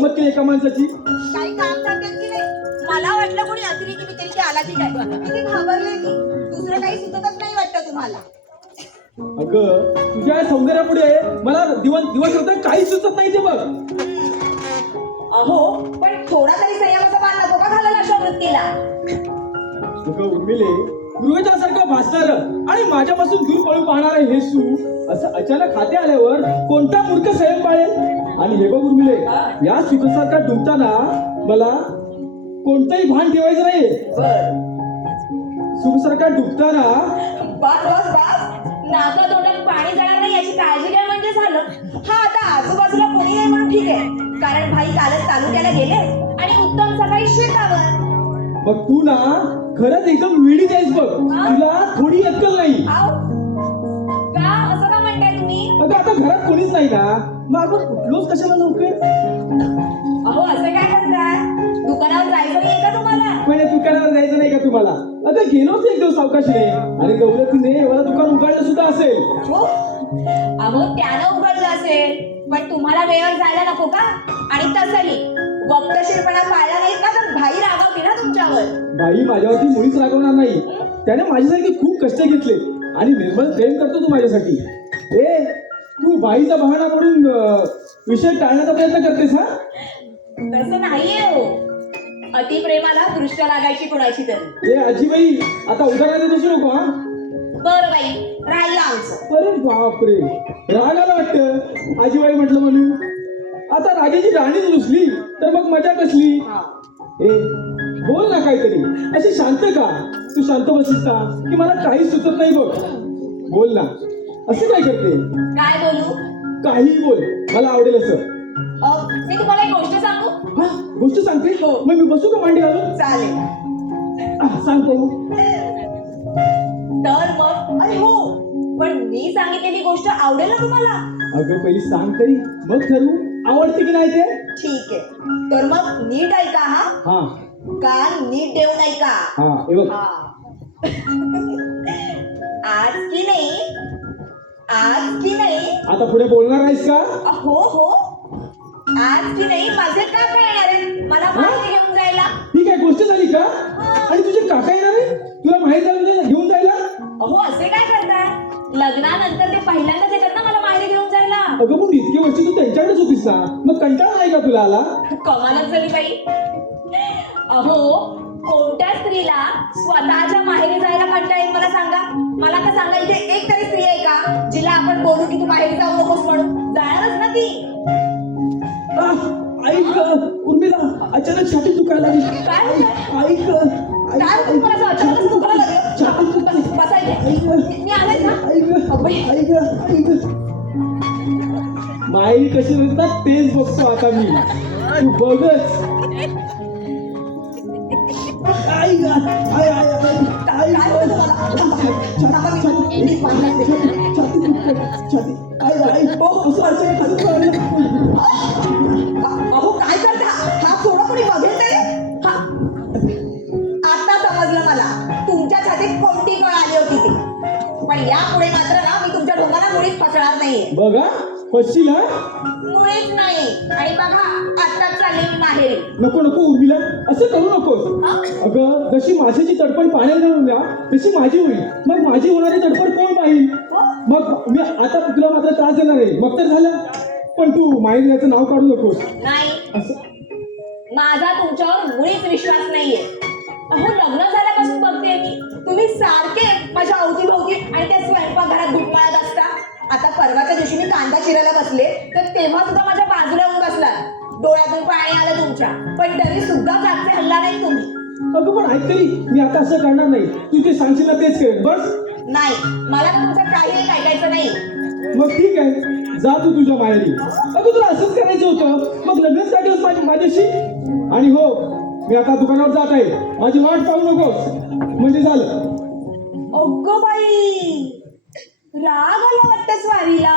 गंमत केली एका माणसाची. काही काम करतात की नाही. मला वाटलं कोणी अतिरेकी बितिरेकी आला की काय. किती घाबरले मी. दुसरं काही सुचतच नाही वाटतं तुम्हाला. अगं तुझ्या या सौंदर्यापुढे मला दिवस होता काही सुचत नाही ते बघ. अहो पण थोडा तरी संयमाचा बाण नको का घालायला अशा वृत्तीला. अगं उर्मिले, पूर्वजासारखं भासणार आणि माझ्यापासून दूर पळून पाहणार हे सू असं अचानक हाती आल्यावर कोणता मूर्ख संयम पाळेल. आणि हे बघ उर्मिले, या सुखसारखा डुबताना मला कोणतंही भान ठेवायचं नाहीये. सुखसारखा डुबताना बस बस बस. नाका तोंडात पाणी जाणार नाही याची काळजी घ्या म्हणजे झालं. हा आता आजूबाजूला कोणी नाही म्हणून ठीक आहे. कारण भाई कालच तालुक्याला गेले आणि उत्तम सकाळी शेतावर. मग तू ना खरंच एकदम वेळीच आहेस बघ. तुला थोडी अक्कल नाही. आव का असं का म्हणताय तुम्ही. अगं आता घरात कोणीच नाही ना, मग आपण कुठलोच कशाला लवकर. अहो असं काय करताय. दुकानावर जायचं नाही का तुम्हाला. म्हणजे दुकानावर जायचं नाही का तुम्हाला. अगं गेलोच एक दिवस सावकाशने आणि दौलतीने एवढं दुकान उघडलं सुद्धा असेल. हो अहो त्यानं उघडलं असेल पण तुम्हाला वेळेवर जायला नको का. आणि तसंही वक्तशीरपणा पाळला नाही का तर भाई रागावते ना तुमच्यावर. बाई माझ्यावरती मुळीच रागवणार नाही. त्याने माझ्यासाठी खूप कष्ट घेतले आणि निर्मळ प्रेम करतो तू माझ्यासाठी. ए तू बाईचा बहाणा म्हणून विषय टाळण्याचा प्रयत्न करतेस हा. तसं नाहीये हो. अतिप्रेमाला दृष्ट लागायची कोणाची तरी. ए आजीबाई आता उदाहरण देऊ नको हा. बरं बाई राहिलं आमचं. अरे बापरे, राग आला वाटतं आजीबाई म्हटलं म्हणून. आता राजाची राणीच रुसली तर मग मजा कसली. ए बोल ना काहीतरी. अशी शांत का. तू शांत बसलीस का की मला काही सुचत नाही बघ. बोल ना असं काय करते. काय बोलू. काही बोल, मला आवडेल असं. मी तुम्हाला एक गोष्ट सांगू. हा गोष्ट सांगते. मग मी बसू का मांडी घालून. चालेल सांगतो. तर मग अरे हो पण मी सांगितलेली गोष्ट आवडेल ना तुम्हाला. अगं पहिली सांग तरी मग ठरवू आवडते की नाही ते. ठीक आहे तर मग नीट ऐका हा. हा कान नीट देऊन ऐका. हा हे बघ. आज की नाही आता पुढे बोलणार आहेस का. हो हो आज की नाही माझे काका येणार आहेत मला माहिती घेऊन जायला. ही काय गोष्ट झाली का. आणि तुझे काका येणार आहे तुला माहिती झालं घेऊन जायला. अहो असे काय करताय. लग्नानंतर ते पहिल्यांदाच येतात ना मला माहिती घेऊन जायला. अगं पण इतकी वर्ष तू त्यांच्याकडेच होतीस ना, मग कंटाळा नाही का तुला आला. कमालच झाली बाई. अहो कोणत्या स्त्रीला स्वतःच्या माहेरी जायला कंटाळा येईल मला सांगा. मला तर सांगा इथे एक तरी स्त्री आहे का जिला आपण बोलू की तू माहेरी जाऊ नकोस म्हणून. जाणारच ना ती. ऐक उर्मिला अचानक छाती दुखायला लागली. काय होतं? ऐक काय होतं तुम्हाला असं अचानकच दुखायला लागलं. बसायचे मी आलेच ना. माई कशी म्हणतात तेच बघतो आता मी. तू बघच. अहो काय करता हा थोडं कोणी बघेल तरी. आता समजलं मला तुमच्या छातीत कोणती कळ आली होती ती. पण यापुढे मात्र ना मी तुमच्या ढोंगाला मुळीच फसणार नाहीये. बघा पश्चिल हा. मुळीच नाही. आणि बघा आत्ताच चालले मी माहेरी. नको नको उर्मिला असं करू नकोस. अगं जशी माशाची तडफड पाण्यात घालून द्या तशी माझी होईल. मग माझी होणारी तडफड कोण पाहिल. मग मी आता तुला मात्र त्रास देणार आहे मग तर झालं. पण तू माहीत याचं नाव काढू नकोस. नाही असं माझा तुमच्यावर मुळीच विश्वास नाहीये. अहो लग्न झाल्यापासून बघते मी तुम्ही सारखे माझ्या अवतीभोवती आणि त्या स्वयंपाकघरात घुटमळत असता. आता परवाच्या दिवशी मी कांदा चिरायला बसले तर तेव्हा सुद्धा माझ्या बाजूला येऊन बसला. डोळ्यातून पाणी आलं तुमच्या पण तरी सुद्धा जागचे हल्ला नाही तुम्ही. अगं पण ऐक तरी मी आता असं करणार नाही. तू ते सांगशील ना तेच करेन बस. नाही मला तर तुमचं काही ऐकायचं नाही. मग ठीक आहे जा तू तुझ्या माहेरी. अगं तुला असंच करायचं होतं मग लग्नच काय दिवस माझ्याशी. आणि हो मी आता दुकानावर जात आहे. माझी वाट पाहू नकोस म्हणजे झालं. अगो बाई राग आला वाटतं स्वारीला.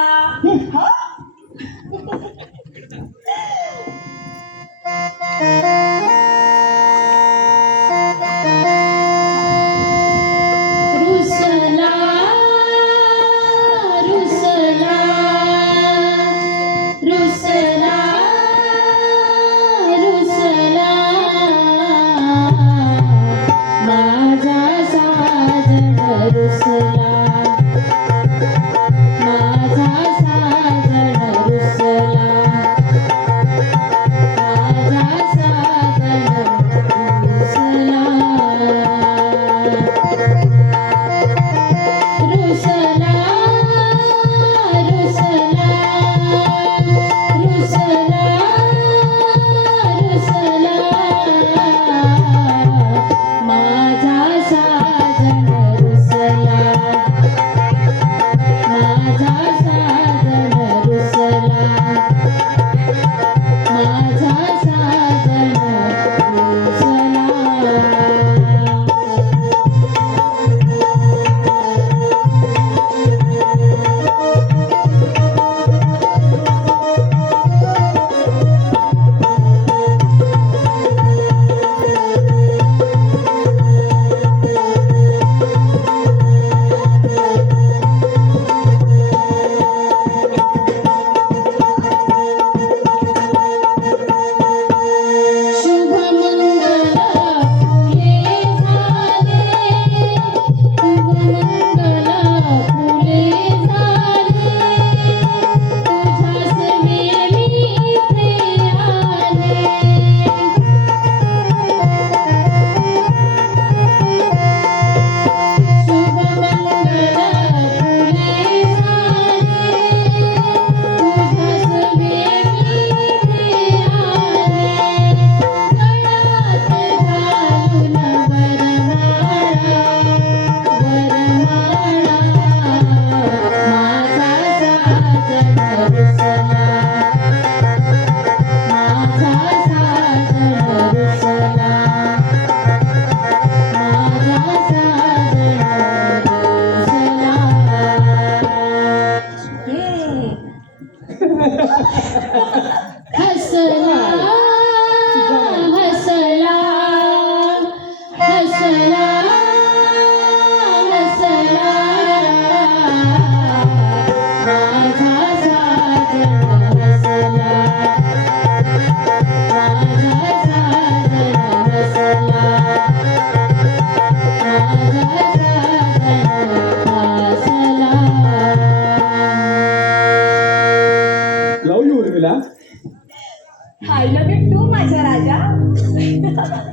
आणि तू माझा राजा.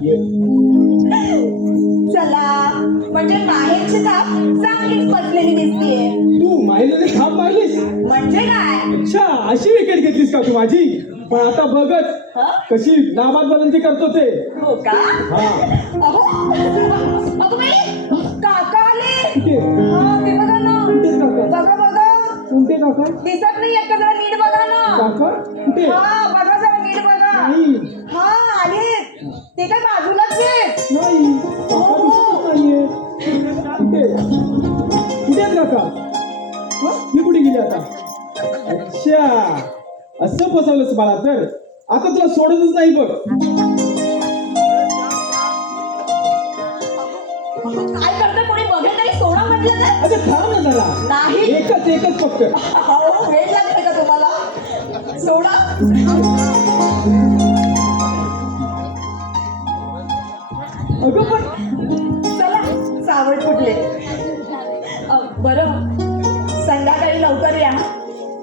ये. चला म्हणजे माहेरची थाप चांगलीच पचलेली दिसतीये. तू माहिती थाप पाहिलीस? म्हणजे काय? अच्छा, अशी विकेट घेतलीस का तू माझी? पण आता बघच हं? कशी नाबाद बलंदी करतो ते. हो का? हा. अहो अगं बाई, काका आले. कुठे? हा, ते बघा ना. कुठे काका? बघा बघा, कोणते काका? दिसत नाही का? जरा नीट बघा ना. काका कुठे? हा बघा, जरा नीट बघा. नाही. हा आले. ते काय बाजूलाच आहेत. नाही, काका दिसतच नाहीये. कुठे? कुठे आहेत काका? हं? मी कुठे गेले आता? अच्छा, असं फसवलंस मला तर. आता तुला सोडतच नाही बघ. काय करता, कोणी बघत नाही? सोडा म्हटलं ना. अरे थांब ना जरा. नाही. एकच फक्त. अहो, वेळ लागते का तुम्हाला? सोडा. अगं पण चला, सावड फुटले. बरं, संध्याकाळी लवकर या.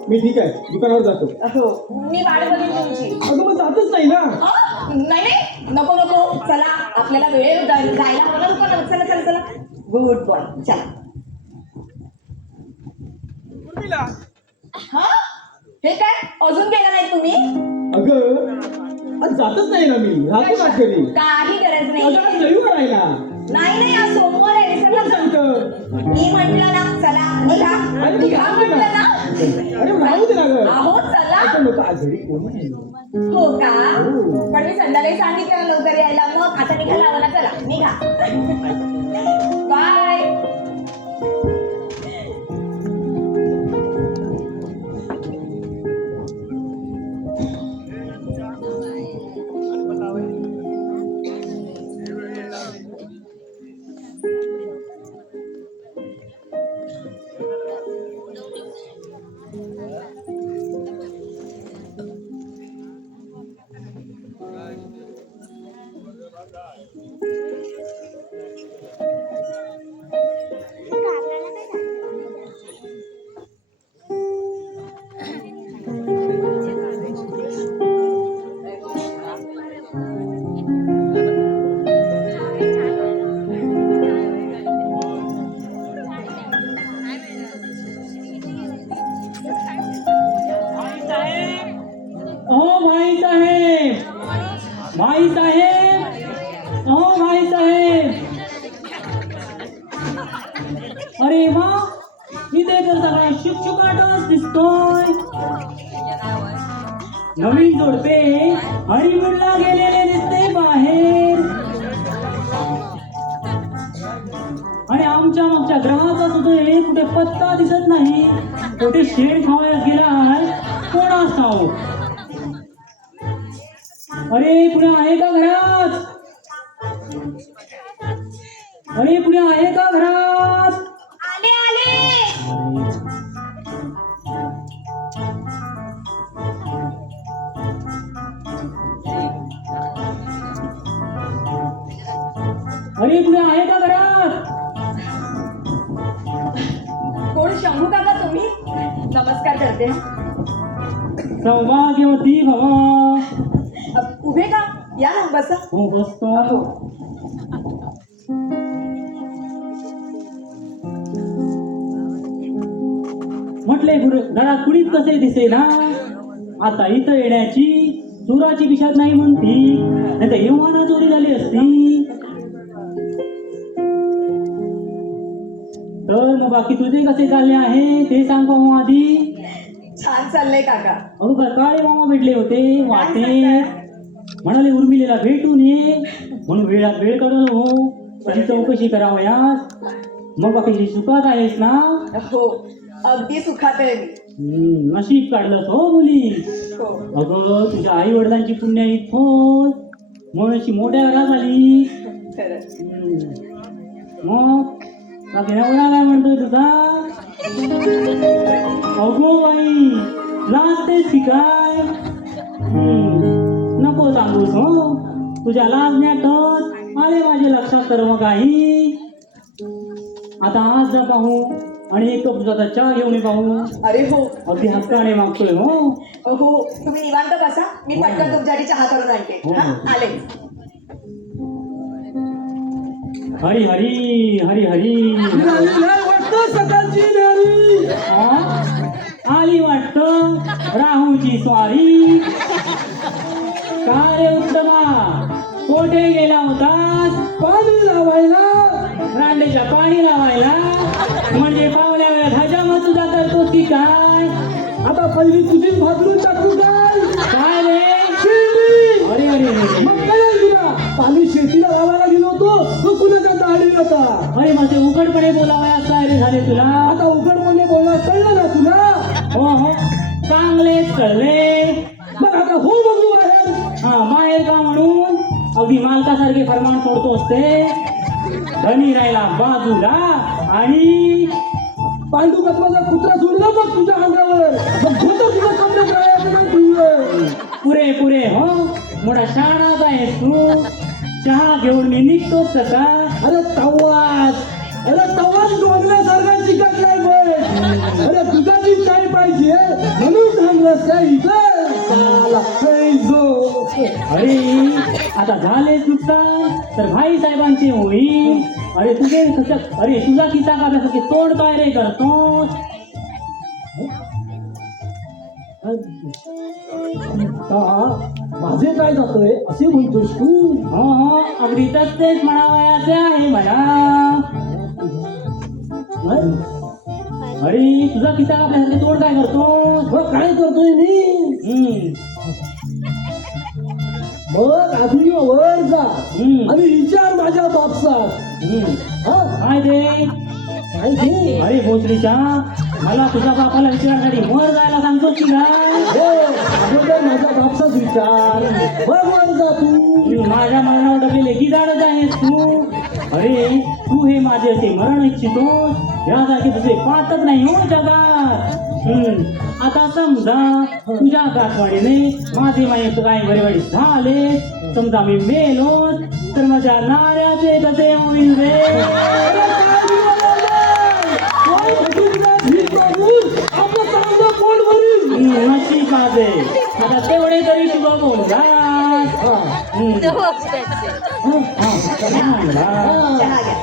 मी ठीक आहे, दुकानावर जातो. हो, मी वाट बघेन तुमची. अगं मग जातच नाही ना. नाही नाही, नको नको. चला, आपल्याला वेळ जायला हवा ना दुकानावर. चला चला चला. गुड बॉय, चला. हा, हे काय अजून गेला नाही तुम्ही? अगं आज जातच नाही ना मी. राहतो ना घरी. काही गरज नाही. अगं आज रविवार आहे ना. नाही नाही, आज सोमवार आहे. विसरला का? सांगतं. मी म्हटलं ना, चला निघा. अरे निघा राहू दे म्हटलं ना. ना. अरे राहू दे ना गं. अहो चला. आता नको, आज घरी कोणी नाही. हो का? हो. पण मी संध्याकाळी सांगितलं लवकर यायला. मग आता निघायला हवं ना. चला निघा. बाय. भाई साहेब, अहो भाई साहेब. अरे वा, इथे तर सगळा शुकशुकाटच दिसतोय. नवीन जोडपे हरिमूनला गेलेले दिसते बाहेर. आणि आमच्या मागच्या ग्राहकाचा सुद्धा कुठे पत्ता दिसत नाही. कुठे शेण खावायला गेलाय कोणास ठाऊक. अरे पुढे आहे का घरात? अरे पुढे आहे का घरात? आले आले. अरे पुढे आहे का घरात? कोण? शंभू काका तुम्ही? नमस्कार करते. सौभाग्यवती भव. उभे का? या ना, बसा. हो बसतो. म्हटले घरात कुणीच कसे दिसे ना. आता इथं येण्याची चोराची पिशाच नाही म्हणती, नाही तर एव्हाना चोरी झाली असती. तर मग बाकी तुझे कसे चालले आहे ते सांग पाहू आधी. छान चाललंय काका. अगं काळे मामा भेटले होते वाटे. म्हणाले उर्मिलेला भेटून ये, म्हणून वेळात वेळ काढलो हो. कशी चौकशी करावयास. मग बाकी सुखात आहेस ना? हो, अगदी सुखात आहे मी. नशीब काढलंस हो मुली. हो. अगं तुझ्या आई वडिलांची पुण्याई थोर म्हणून अशी मोठ्या घरात आली. खरंच. मग बाकी नवरा काय म्हणतोय तुझा? अगो बाई, लाजतेस की काय? नको सांगूस हो. तुझ्या लाजण्यातच आले माझे लक्षात सर्व काही. आता आज जा पाहू आणि एक कप दुधाचा चहा घेऊन ये पाहू. अरे हो अगदी हक्काने मागतोय हो. हो तुम्ही निवांत बसा, मी पटकन तुमच्यासाठी चहा करून आणते. हो. हा, आले. हरी हरी हरी हरी. वाटतं सकाळची न्यारी. हा? आली वाटतं राहूची स्वारी. काय रे उत्तमा, कोठे गेला होतास? पाणी लावायला. रांडेच्या पाणी लावायला. म्हणजे पावल्या वेळात हजाम तुझा करतोस की काय? आता पहिली तुझीच भाजून टाकू काय? काय रे? शेती. अरे अरे अरे. मग काय दिला? पाणी शेतीला लावायला गेलो होतो, तो कुणाच्या दाढी होता. अरे माझे उघडपणे बोलावयास काय रे झाले तुला? आता उघडपणे बोलणं कळलं ना तुला? हो हो, चांगलेच कळले. मग आता हो बघू बाहेर. हा, माहेर का म्हणून अगदी मालकासारखे फरमान सोडतो असते. धनी राहिला बाजूला आणि पांडुरंगात माझा कुत्रा सोडला बघ तुझ्या अंगावर. मग होतं तुझं कमरेत राहायचं नाही तुझं. पुरे पुरे हो, मोठा शहाणाच आहेस तू. चहा घेऊन मी निघतोच कसा? अरे तवाच डोंगल्यासारखा चिकट नाही बघ. अरे दुधाची चाय पाहिजे म्हणून थांबलंस काय इथं? साला, पैजो. अरे आता झाले चुकता तर भाई साहेबांचे होईल. अरे तुझे अरे तुझा किस्सा काढण्यासाठी तोड काय रे करतोस? माझे काय जातोय असे म्हणतोस तू? हो हो, अगदी तेच म्हणावयाचे आहे मला. अरे तुझा किस्सा काढण्यासाठी तोड काय करतोस? मग काय करतोय मी? मग आधी वर जा आणि विचार माझ्या बापसात. हा? काय ते? काय ते? अरे भोसडीच्या, मला तुझ्या बापाला विचारण्यासाठी वर जायला सांगतोस की काय? हो, अगोदर माझ्या बापसाच विचार, मग वर जा तू. माझ्या मरणावर टाकलेले की झाडच आहेस तू. अरे तू हे माझे असे मरण इच्छितोस, यासारखे तुझे पाहतच नाही हो जगात. आता समजा तुझ्या गाठवाडीने माझे माहीत काय बरेवाडी झाले, समजा मी मेलो तर माझ्या नाऱ्याचे कसे होईल रे? आपलं चांगलं पोट भरील. नशिबाचे आता तेवढे तरी तुला बोलला. चहा घ्या.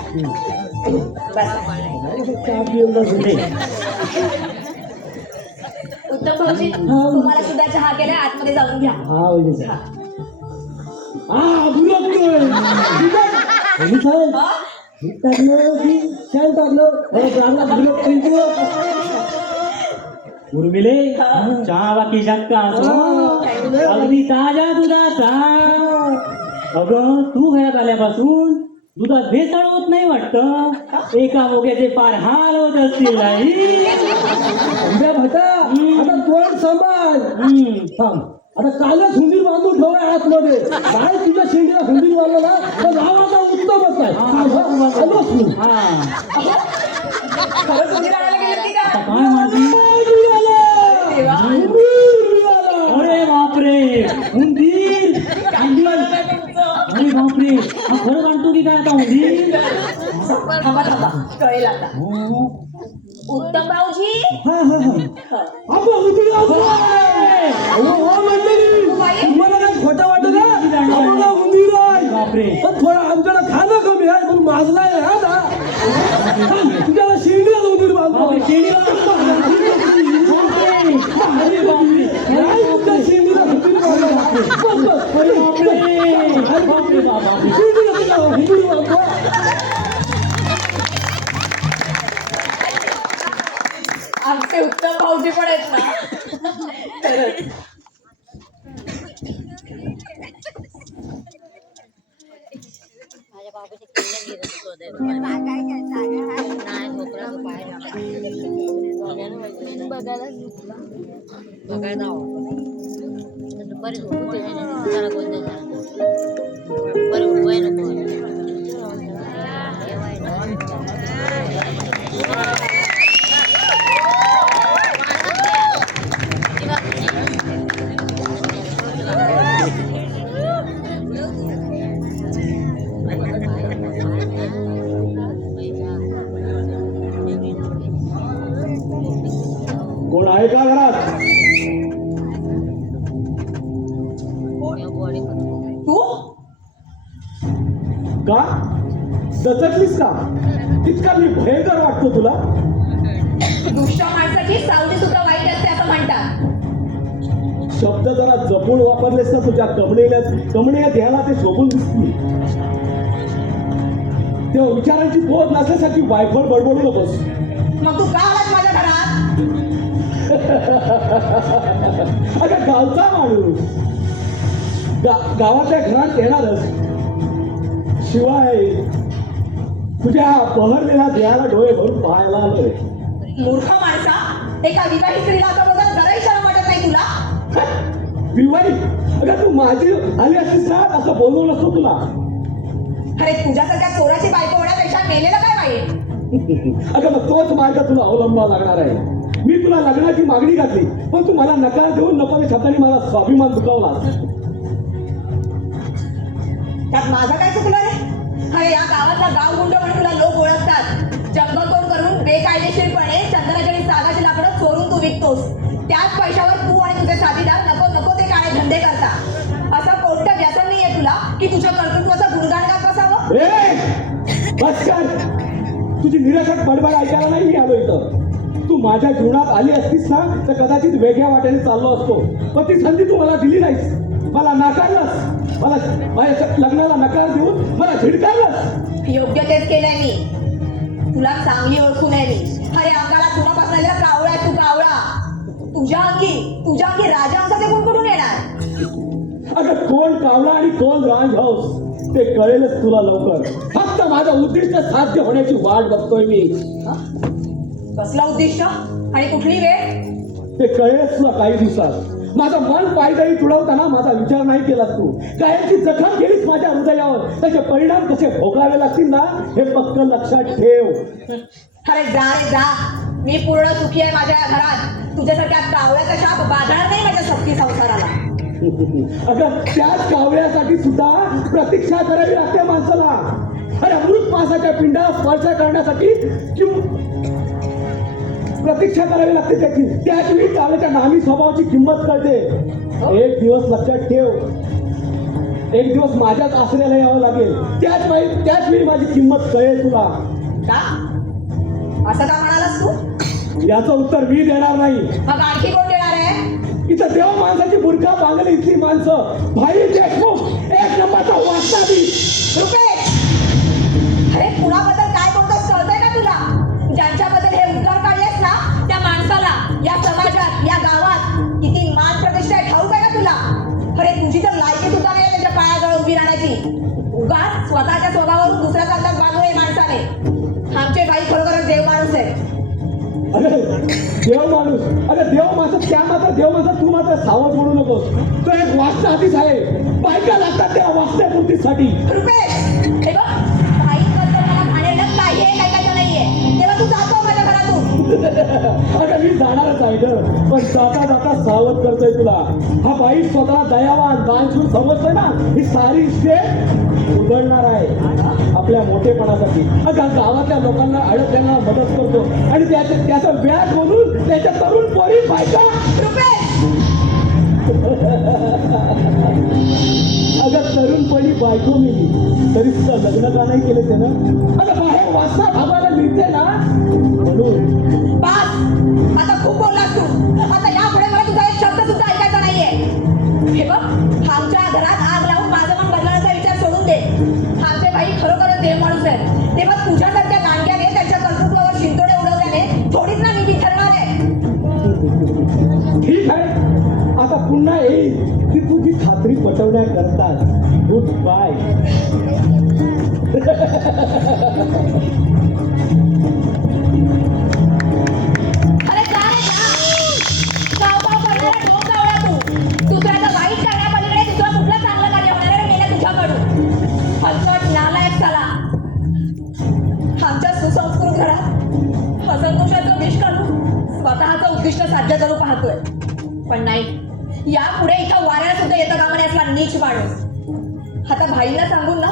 बसा. चहा पिऊन बसले. उत्तम भाऊजी, तुम्हाला सुद्धा चहा केलाय, आतमध्ये जाऊन घ्या. हा वहिनी साहेब. हा बुलकतोय. वहिनी साहेब, हा? हे टाकलं की शेण टाकलं? चांगला बुलकतोय तू. उर्मिले चहा बाकी का अगदी ताजा दुधाचा. अगं तू घरात आल्यापासून दुधात भेसळ होत नाही वाटतं. एका बोग्याचे फार हाल होत असतील नाही? उद्या भटा आता तोंड सांभाळ. थांब, आता कालच हुंदीर बांधून ठेवलाय आतमध्ये. काय तुझ्या शेंडीला हुंदीर बांधला ना तर नावाचा उत्तमच आहे. आलोच मी. खरंच तुम्ही राहायला गेलेत की काय? काय म्हणते? देवा. अरे बापरे, उंदीर. अरे बापरे, हा खरंच आणतो की काय आता उंदीर? थांबा थांबा, कळेल आता. हो. उत्तम भाऊजी. हा हा हा. आपण हुंदीर आणतोय. हो मंडळी, तुम्हाला काय खोटं वाटत ना? आम्हाला हुंदीर आहे. बापरे. पण थोडा आमच्याला खाणं कमी आहे पण माजलाय हा ना. तुझ्याला शेंडीला हुंदीर बांधतो. बापरे, शेंडीला? अरे बापरे, नाही तुझ्या शेंडीला हुंदीर बांधला. बस बस. अरे बापरे, बापरे बाबा. शेंडीला तुला हुंदीर बांधतो. आमचे उत्तम भाऊजी पण आहेत ना. खरंच. माझ्या बाबाची किल्ल्या गिरत होते नाही मोकळा बघायला बघायला दुपारी झोपून जरा गोंधळ झाला दुपारी उठवाय नको का दचकलीस का? इतका मी भयंकर वाटतो तुला? दुष्ट माणसाची सावली सुद्धा वाईट असते असं म्हणतात. शब्द जरा जपून वापरलेस ना तुझ्या कमणीला ध्याला ते शोभून दिसतील. तेव्हा विचारांची बोध नसल्यासारखी वायफळ बडबडू नकोस. मग तू का आलास माझ्या घरात? अगं गावचा माणूस गावातल्या घरात येणारच. शिवाय तुझ्या बहरलेल्या देहाला डोळे भरून पाहायला आलोय. मूर्ख माणसा, एका विवाहित स्त्रीला असं बघत जराही शरम वाटत नाही तुला? विवाहित? अगं तू माझी आली असतीस ना असं बोललो नसतो तुला. अरे तुझ्यासारख्या चोराची बायको होण्यापेक्षा मेलेलं काय वाईट? अगं मग तोच मार्ग तुला अवलंबावा लागणार आहे. मी तुला लग्नाची मागणी घातली पण तू मला नकार देऊन नकोल्या शब्दांनी मला स्वाभिमान दुखावला. त्यात माझं काय चुकलं रे? अरे या गावातला गावगुंड म्हणून तुला लोक ओळखतात. जंगलतोड करून बेकायदेशीरपणे चंदनाची आणि सागाची लाकडं चोरून तू विकतोस. त्याच पैशावर तू आणि तुझे साथीदार नको नको ते काळे धंदे करता. असं कोणतं व्यसन नाहीये तुला की तुझ्या कर्तृत्वाचं गुणगान गात बसावं? बस कर. तुझी निरसक बडबड ऐकायला नाही मी आलो इथं. तू माझ्या जीवनात आली असतीस ना तर कदाचित वेगळ्या वाट्याने चाललो असतो. पण ती संधी तू मला दिली नाहीस. मला नाकारलंस. मला माझ्या लग्नाला नकार देऊन मला झिडकारलंस. योग्य तेच केलंय मी. तुला चांगली ओळखून आहे मी. अरे अंगाला चुनापासून आलेला कावळा आहे तू, कावळा. तुझ्या अंगी राजहंसाचे गुण कुठून येणार? अगं कोण कावळा आणि कोण राजहंस ते कळेलच तुला लवकर. फक्त माझं उद्दिष्ट साध्य होण्याची वाट बघतोय मी. कसला उद्दिष्ट आणि कुठली वेळ? ते कळेलच तुला काही दिवसात. माझं मन पायदळी तुडवताना माझा विचार नाही केलास तू. कायमची जखम केलीस माझ्या हृदयावर. त्याचे परिणाम कसे भोगावे लागतील ना हे पक्क लक्षात ठेव. अरे जा रे जा. मी पूर्ण सुखी आहे माझ्या या घरात. तुझ्यासारख्या कावळ्याचा शाप बाधणार नाही माझ्या सख्खी संसाराला. अगं त्याच कावळ्यासाठी सुद्धा प्रतीक्षा करावी लागते माणसाला. अरे अमृत मासाच्या पिंडाला स्पर्श करण्यासाठी प्रतीक्षा करावी लागते त्याची. त्याचवेळी कावळ्याच्या नामी स्वभावाची किंमत कळते. एक दिवस लक्षात ठेव. एक दिवस माझ्याच आश्रयाला यावं लागेल. त्याच वेळी माझी किंमत कळेल तुला. का असं का म्हणालास तू? याचं उत्तर मी देणार नाही. मग आणखी कोण देणार आहे? इथं देव माणसाची बुरखा बांधली इथली माणसं. भाई देशमुख एक नंबरचा वाचनादी. रुपेश, अरे कुणाबद्दल काय बोलतोस कळतंय का तुला? ज्यांच्याबद्दल हे उद्गार काढलेस ना त्या माणसाला या समाजात या गावात किती मान प्रतिष्ठा आहे ठाऊक आहे का तुला? अरे तुझी तर लायकी सुद्धा नाही त्याच्या पायाजवळ उभी राहण्याची. उगाच स्वतःच्या स्वभावावरून दुसऱ्याचा अंदाज बांधू नये माणसाने. आमचे बाई खरोखरच देव माणूस आहे. अरे देव माणूस. अरे देव माणूस त्या मात्र देव माणूस. तू मात्र सावध म्हणू नकोस. तो एक वाचनाधीश आहे. बायका लागतात त्या वाचण्यापूर्तीसाठी. रुपेश, हे बघ बाईंबद्दल मला भांडेल काही आहे काही नाहीये. तेव्हा तू जातो माझ्या घरातून. अगं मी जाणारच आहे ग. पण जाता जाता सावध करतोय तुला. हा बाई स्वतःला दयावान दानशूर समजतोय ना ही सारी स्टेप उधळणार आहे आपल्या मोठेपणासाठी. अगं गावातल्या लोकांना अडकल्यांना मदत करतो आणि त्याचं व्याज म्हणून त्याच्या तरुण पोरी बायका. अगं तरुणपणी बायको मिली तरी सुद्धा लग्न का नाही केलं त्यानं? अगं बाहेर वाचना भागाला मिळते ना म्हणून. बास, आता खूप बोललास तू. आता यापुढे मला तुझा एक शब्द सुद्धा ऐकायचा नाहीये. हे बघ आमच्या घरात आग लावून माझं मन बदलण्याचा विचार सोडून दे. आमचे बाई खरोखरच देव माणूस आहेत. तेव्हा तुझ्यासारख्या लांडग्याने त्यांच्या कर्तृत्वावर शिंतोडे उडवल्याने थोडीच ना मी बिथरणार आहे. ठीक आहे. आता पुन्हा येईल ती तुझी खात्री पटवण्याकरता. Good bye. अरे जा रे जा. गाव करणारा ढोंग गावळा तू. दुसऱ्याचं वाईट करण्यापलीकडे दुसरं कुठलं चांगलं कार्य होणार आहे मेल्या तुझ्याकडून. हलकट नालायक झाला. आमच्या सुसंस्कृत घरात असंतोषाचं विष काढून स्वतःचं उद्दिष्ट साध्य करू पाहतोय. पण नाही, यापुढे इथं वाऱ्याला सुद्धा येतं कामा नये असला नीच माणूस. आता भाईंना सांगून ना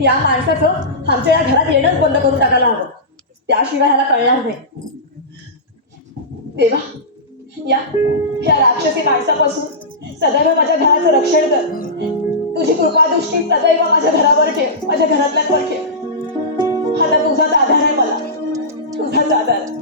या माणसाचं आमच्या या घरात येणंच बंद करून टाकायला हवं. त्याशिवाय ह्याला कळणार नाही. देवा, या राक्षसी माणसापासून सदैव माझ्या घराचं रक्षण कर. तुझी कृपादृष्टी सदैव माझ्या घरावर ठेव, माझ्या घरातल्यांवर ठेव. आता तुझाच आधार आहे मला, तुझाच आधार.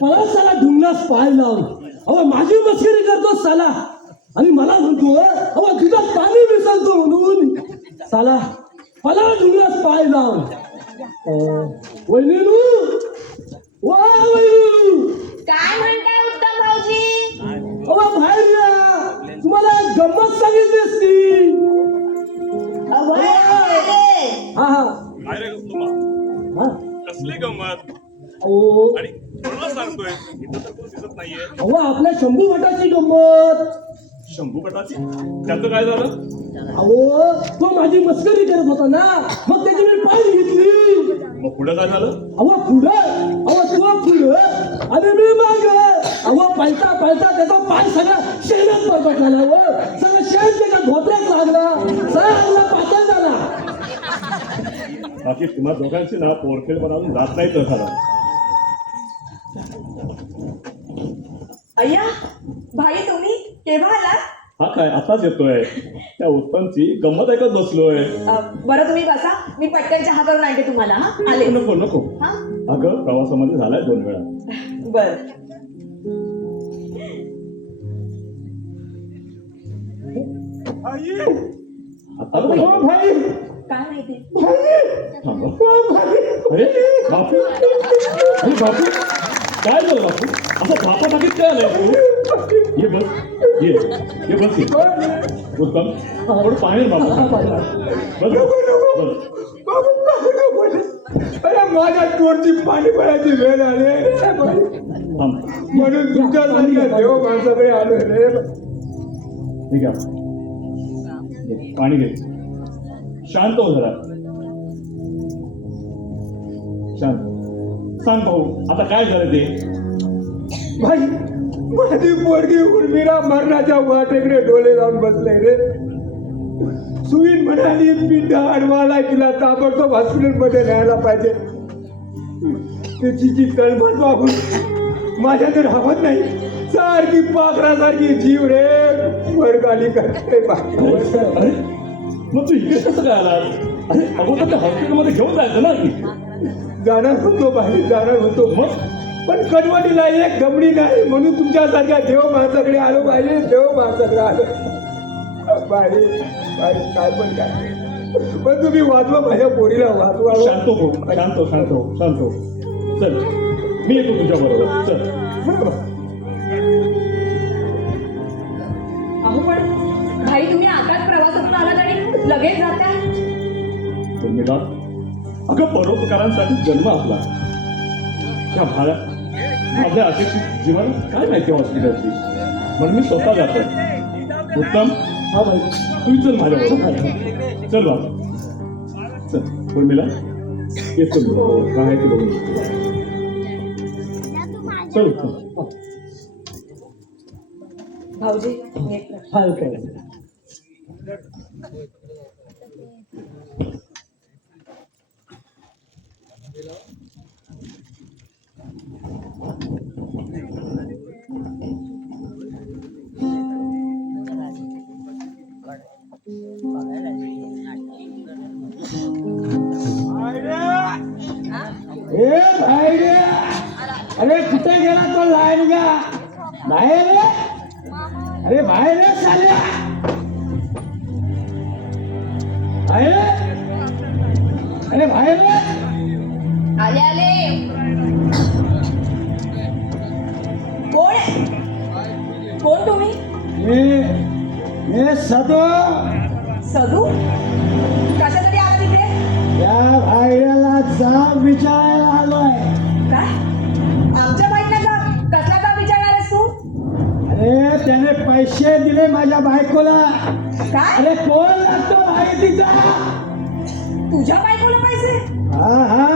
मला साला ढुंगणास पाय लाव. अहो माझी मस्करी करतो साला आणि मला म्हणतो अहो दुधात पाणी मिसळतो म्हणून. साला मला ढुंगणास पाय लाव. वैनीनू वा वैनीनू काय म्हणताय उत्तम भाऊजी? अहो बाहेर या, तुम्हाला एक गंमत सांगितलीस ती. अभय आले. हा हा अरे तुम्हा हा कसली गंमत अहो आणि कोणाला सांगतोय इथं तर कोण दिसत नाहीये. अहो आपल्या शंभू भटाची गंमत. शंभू गटाची त्याचं काय झालं? अहो तो माझी मस्करी करत होता ना, मग त्याची मी पाय घेतली. मग पुढं काय झालं? अहो पुढं अहो तो पुढं आणि मी मग अहो पळता पळता त्याचा पाय सगळा शेणात पडला व सगळं शेण त्याच्या धोत्र्यात लागला सगळा पातळ झाला. बाकी तुम्हा दोघांची ना पोरखेड बनवून जात नाही तर खरं. अय्या भाई तुम्ही केव्हा आलात? हा काय आताच येतोय. त्या उत्तमची गंमत ऐकत बसलोय. बरं तुम्ही बसा, मी पटकन चहा करून आणते तुम्हाला. हा आले. नको नको. हा अगं प्रवासामध्ये झालाय 2 वेळा. बर. आता हो बोला. भाई काय माहिती? थांबा. हो भाई अरे बापू, अरे बापू काय झालं बापू? असं बापा टाकीत काय आलंय? ये बस ये बस ये. उत्तम थोडं पाणी आण बापू. बस अरे माझ्या तोंडची पाणी पडायची वेळ आली रे भाई. थांब. म्हणून तुमच्यासारख्या देव माणसाकडे आलो रे. ठीक आहे घे, पाणी घे. शांत हो जरा. शांत. सांग भाऊ आता काय झालं ते? भाई माझी पोरगी उर्मिला मरणाच्या वाटेकडे डोळे लावून बसले रे. सुईन म्हणाली पिंड अडवाला तिला ताबडतोब हॉस्पिटलमध्ये न्यायला पाहिजे. तिची जी तळमळ बाबू माझ्या तर हवत नाही. सारखी पाखरासारखी जीव रे वरगाली करते. अरे मग तू इकडे कसं काय आला? अरे अगोदर त्या हॉस्पिटलमध्ये घेऊन जायचं ना की. जाणार होतो बाहेर जाणार होतो मग पण कडवणीला एक गमडी नाही म्हणून तुमच्यासारख्या देव माणसाकडे आलो पाहिजे. देव माणसाकडे आलो बाहेर बाहेर काय पण काय पण तुम्ही वाचवा माझ्या पोरीला वाचवा. शांत हो शांत हो शांत हो शांत हो. चल मी येतो तुझ्या बरोबर. चल. अहो पण भाई तुम्ही आताच प्रवासातून आलात आणि लगेच जाताय. उर्मिला अगं परोपकारांसाठी जन्म आपला. त्या भाड्या आपल्या अपेक्षित जीवाला काय माहिती हॉस्पिटलची. म्हणून मी स्वतः जातो. उत्तम हा भाई तू चल माझ्याबरोबर. चल बाबा चल. उर्मिला येतो मी. काय आहे ते बघून. चल उत्तम. भाऊजी नीट राहा. हाल काय ए भाई रे. अरे कुठे गेला तो लाईन का बाहेर रे. अरे बाहेर रे चालल्या बाहेर. अरे बाहेर रे. आले आले. कोण आहे? कोण तुम्ही? मी सदो सदू? कशासाठी आला तिथे? या भाईला जाब विचारायला आलोय. काय? आमच्या बाईकला जा. कसला का विचारणार आहेस तू? अरे त्याने पैसे दिले माझ्या बायकोला. काय? अरे कोण लागतो भाई तिचा? तुझ्या बायकोला पैसे? हा हा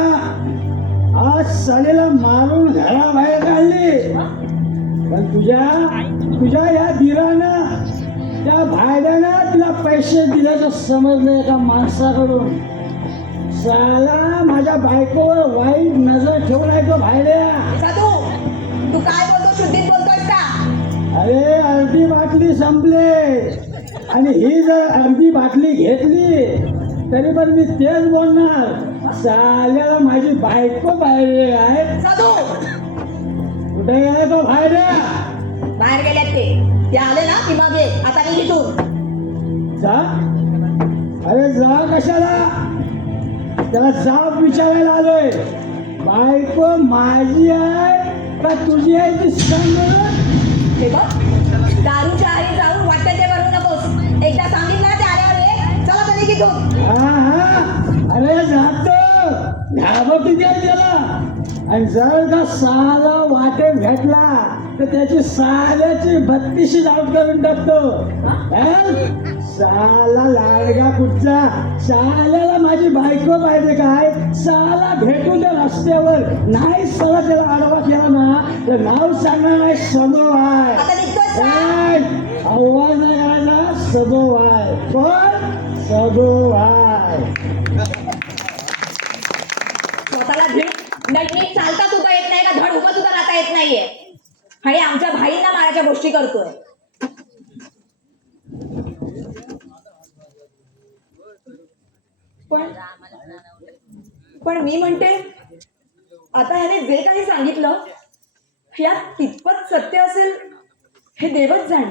आज सालेला मारून घराबाहेर काढली. पण तुझ्या या धीरानं त्या भायड्यानं तिला पैसे दिल्याचं समजलं एका माणसाकडून. साला माझ्या बायकोवर वाईट नजर ठेवून आहे तो भायड्या. सदू तू काय बोलतो? शुद्धीत बोलतोयस का? अरे अर्धी बाटली संपली आणि ही जर अर्धी बाटली घेतली तरी पण मी तेच बोलणार. साल्याला माझी बायको बाहेर आहे. सदू कुठे गेला तो भायड्या? बाहेर गेल्यात ते आले ना की मग ये. आता मी इथून जा. अरे जा कशाला? त्याला जाब विचारायला आलोय. बायको माझी आहे का तुझी आहे ती सांग. हे बघ दारूच्या आधी जाऊन वाटतं ते बनवू नकोस. एकदा सांगितलं ना ते आल्यावर ये. चला तरी इथून. हा हा अरे जातो घाबरती द्या त्याला. आणि जर का साला वाटे भेटला तर त्याची साल्याची 32 आउट करून टाकतो. साला लाडगा कुठचा, साल्याला माझी बायको पाहिजे काय, साला भेटून त्या रस्त्यावर नाही सला त्याला आडवा केला ना तर नाव सांगणार नाही समोर आहे. आता निघतोस का? आवाज नाही करायचा, सबो आहे. कोण? सबो आहे. स्वतःला नीट चालता सुद्धा येत नाही का, धड उभं सुद्धा राहता येत नाहीये आणि आमच्या भाईंना मारायच्या गोष्टी करतोय. पण मी म्हणते आता ह्याने जे काही सांगितलं यात कितपत सत्य असेल हे देवच जाणे.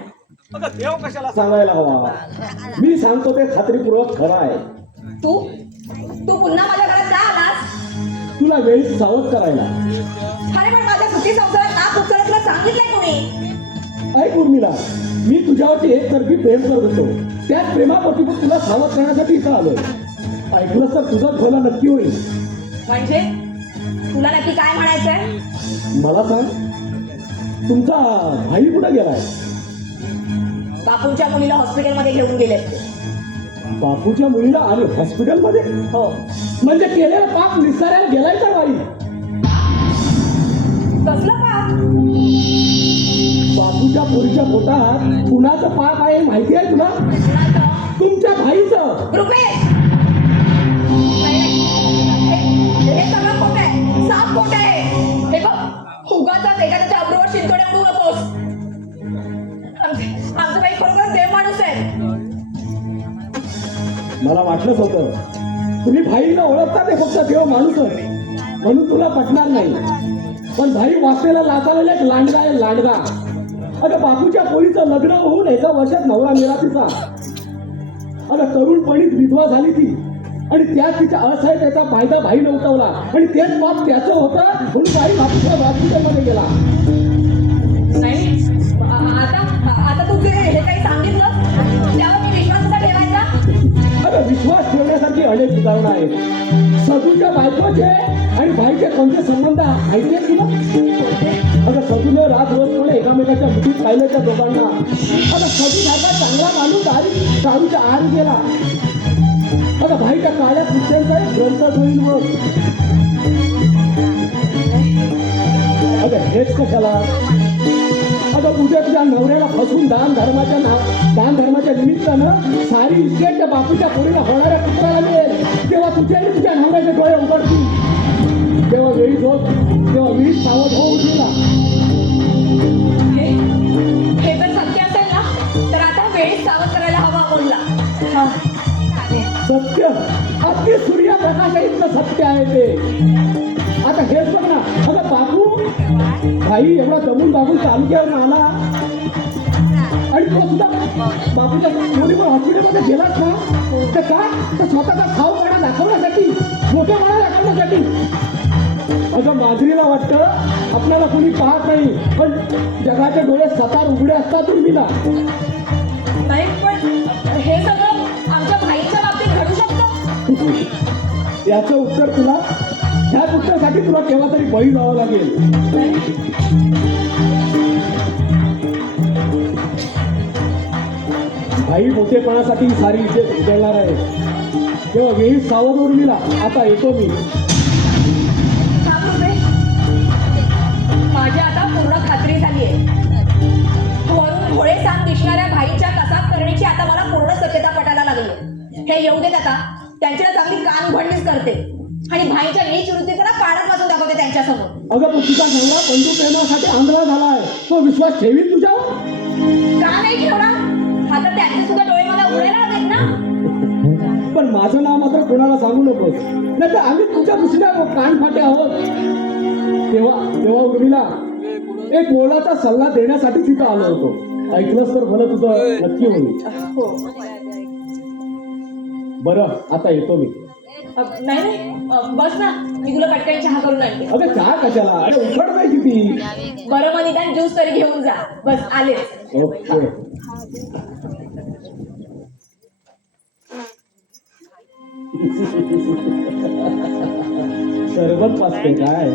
आता देव कशाला सांगायला हवा, मी सांगतो ते खात्रीपूर्वक खरं आहे. तू पुन्हा माझ्या घरात का आलास? तुला वेळीच सावध करायला. अरे पण माझ्या सुखी संसारात नाक उचलत तुला सांगितलंय कोणी? ऐक उर्मिला, मी तुझ्यावरती एकतर्फी प्रेम करत होतो. त्याच प्रेमापोटी पण तुला सावध करण्यासाठी इथं आलोय. ऐकलंस तर तुझं भलं नक्की होईल. म्हणजे तुला नक्की काय म्हणायचंय? मला सांग, तुमचा भाई कुठे गेलाय? बापूंच्या मुलीला हॉस्पिटलमध्ये घेऊन गेले. बापूच्या मुलीला आणि हॉस्पिटलमध्ये? हो. म्हणजे केलेला पाप निसारायला गेलाय का बाई? कसलं पाप? बापूच्या पोरीच्या पोटात कुणाचं पाप आहे माहिती आहे तुला? कुणाचं? तुमच्या भाईचं. रुपेश! हे सगळं खोटं आहे, साफ खोटं आहे. हे बघ, उगाचच एखाद्याच्या अब्रूवर शिंतोडे उडवू नकोस. आमचं बाई खरोखर देव माणूस आहे. मला वाटलंच होतं, तुम्ही भाईला ओळखता ते फक्त देव माणूसच म्हणून तुला पटणार नाही. पण भाई वाचलेला लाचालेला एक लांडगा आहे, लांडगा. अगं बापूच्या पोरीचं लग्न होऊन एका वर्षात नवरा मेला तिचा. अगं तरुणपणीच विधवा झाली ती आणि त्यात तिच्या असहायतेचा फायदा भाईने उठवला आणि तेच बाप त्याचं होतं म्हणून भाई बापूच्या हॉस्पिटलमध्ये गेला. नाही आता तू जे हे काही सांगितलं त्यावर मी विश्वास कसा ठेवायचा? अगं विश्वास ठेवण्यासारखी अनेक उदाहरणं आहेत. सदूच्या बायकोचे आणि भाईचे कोणते संबंध माहिती आहेत तुला? अगं सदूने रात रोज एकामेकाच्या मुठीत पाहिलं त्या दोघांना. अगं सदू सारखा चांगला माणूस आणि दारूच्या आड गेला. अगं भाईच्या काळ्या पुस्तकांचा एक ग्रंथ होईल मग. अगं हेच कशाला? अगं उद्या तुझ्या नवऱ्याला फसवून दान धर्माच्या निमित्तानं सारी इस्टेट त्या बापूच्या पोरीला होणाऱ्या पुत्राला मिळेल. तेव्हा तुझ्याही तुझ्या नवऱ्याचे डोळे उघडतील. तेव्हा वेळी सावध होऊ तुला. हे जर सत्य असेल ना तर आता वेळीच सावध करायला हवा बोलला. सत्य अगदी सूर्यप्रकाशा इतकं सत्य आहे ते. आता हेच बघ ना, अगं बापू भाई एवढा दमून बाबून तालुक्यावर आला आणि तो सुद्धा बापूच्या मुलीवर हॉस्पिटलमध्ये गेलाच ना. तर का? तर स्वतःचा खाऊपणा दाखवण्यासाठी, मोठेपणा दाखवण्यासाठी. अगं माधुरीला वाटतं आपल्याला कोणी पाहत नाही, पण जगाचे डोळे सतार उघडे असतात उर्मिला. नाही पण हे सगळं आमच्या भाईच्या बाबतीत घडू शकतं. याचं उत्तर तुला, ह्या उत्तरासाठी तुला केव्हा तरी बळी जावं लागेल. भाई मोठेपणासाठी सारी इज्जत उजळणार आहे. तेव्हा वेळी सावध उर्मिला. आता येतो मी. माझी आता पूर्ण खात्री झाली आहे. वरून भोळे सांग दिसणाऱ्या भाईच्या कसाब करण्याची आता मला पूर्ण शक्यता पटायला लागली. हे येऊ देत आता, त्यांच्या चांगली कान उघडणीच करते आणि भाईच्या नीच वृत्तीचा ना पाडच वाजून दाखवते त्यांच्यासमोर. अगं पण तुझा नवरा बंधू प्रेमासाठी आंधळा झालाय. तो विश्वास ठेवील तुझ्यावर? का नाही ठेवणार? आता त्यांचे सुद्धा डोळे मला उघडायला हवेत ना. पण माझं नाव मात्र कोणाला सांगू नकोस, नाही तर आम्ही तुझ्या दुसऱ्या कान फाटे आहोत. तेव्हा उर्मिला एक मोलाचा सल्ला देण्यासाठी तिथं आलो होतो. ऐकलंस तर भलं तुझं नक्की होईल. हो. बरं आता येतो मी. नाही बस ना, मी तुला पटकन चहा करून आणते. अगं चहा कशाला? अरे उघड नाही किती. बरं मग निदान ज्यूस तरी घेऊन जा. बस आले. ओके. सरबत पाचते काय?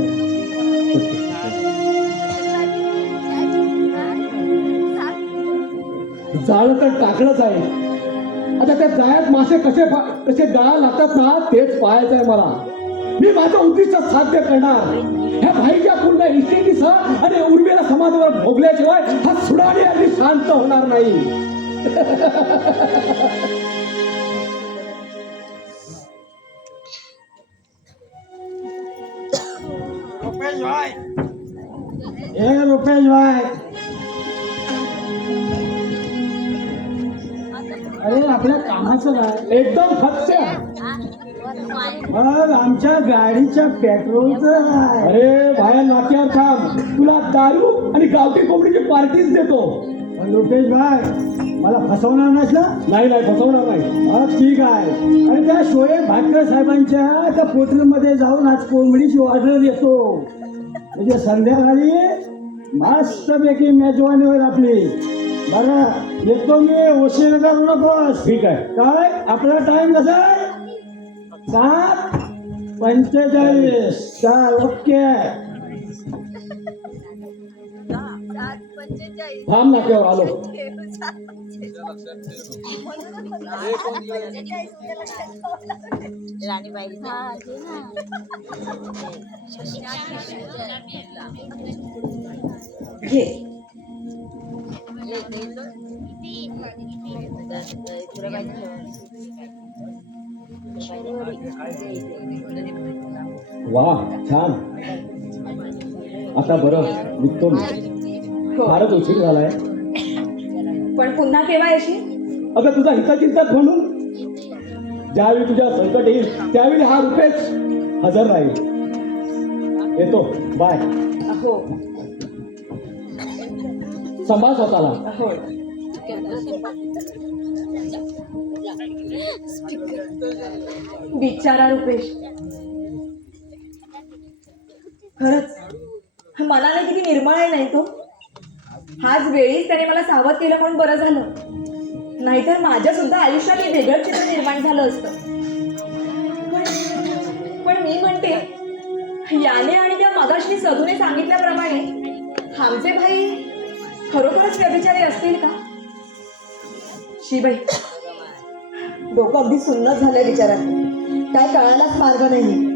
जाळं तर टाकलंच आहे. आता त्या जाळ्यात मासे कसे कसे गळा लागतात ना तेच पाहायचं आहे मला. मी माझं उद्दिष्ट साध्य करणार. ह्या भाईच्या पूर्ण इस्टेटीसह आणि उर्मिला समाजावर भोगल्याशिवाय हा सुडाणी आणि शांत होणार नाही. रुपेश भाई, अरे आपल्या कामाचं काय एकदम फक्त. मग आमच्या गाडीच्या पेट्रोलचं काय? अरे बाहेर नाक्यावर थांब, तुला दारू आणि गावठी कोंबडीची पार्टीच देतो. रुपेश भाई मला फसवणार नाहीस ना? नाही नाही फसवणार नाही. मग ठीक आहे. आणि त्या शोएब भाटकर साहेबांच्या त्या पोटरीमध्ये जाऊन आज कोंबडीची ऑर्डर देतो. म्हणजे संध्याकाळी मस्तपैकी मेजवानी होईल आपली. बरं येतो मी, उशीर करू नकोस. ठीक आहे. काय आपला टाइम कसा आहे? 7:45. चाल ओके. थांब नाक्यावर आलो. राणी पाहिजे घे. तुला वा छान. आता बरं निघतो मी. फारच उशीर झालाय. पण पुन्हा केव्हा येशील? अगं तुझा हिताचिंतक म्हणून. ज्यावेळी तुझ्या संकट येईल त्यावेळी हा रुपेश हजर राहील. येतो. बाय. हो सांभाळ स्वतःला. हो. बिचारा रुपेश, खरंच मनाने किती निर्मळ आहे नाही तो. हाच वेळीच त्याने मला सावध केलं म्हणून बरं झालं, नाहीतर माझ्या सुद्धा आयुष्यात एक वेगळं चित्र निर्माण झालं असतं. पण मी म्हणते याने आणि त्या मगाशी सधूने सांगितल्याप्रमाणे आमचे भाई खरोखरच व्यभिचारी असतील का? शिबाई, डोकं अगदी सुन्नत झालंय विचारात. काय कळायलाच मार्ग नाही.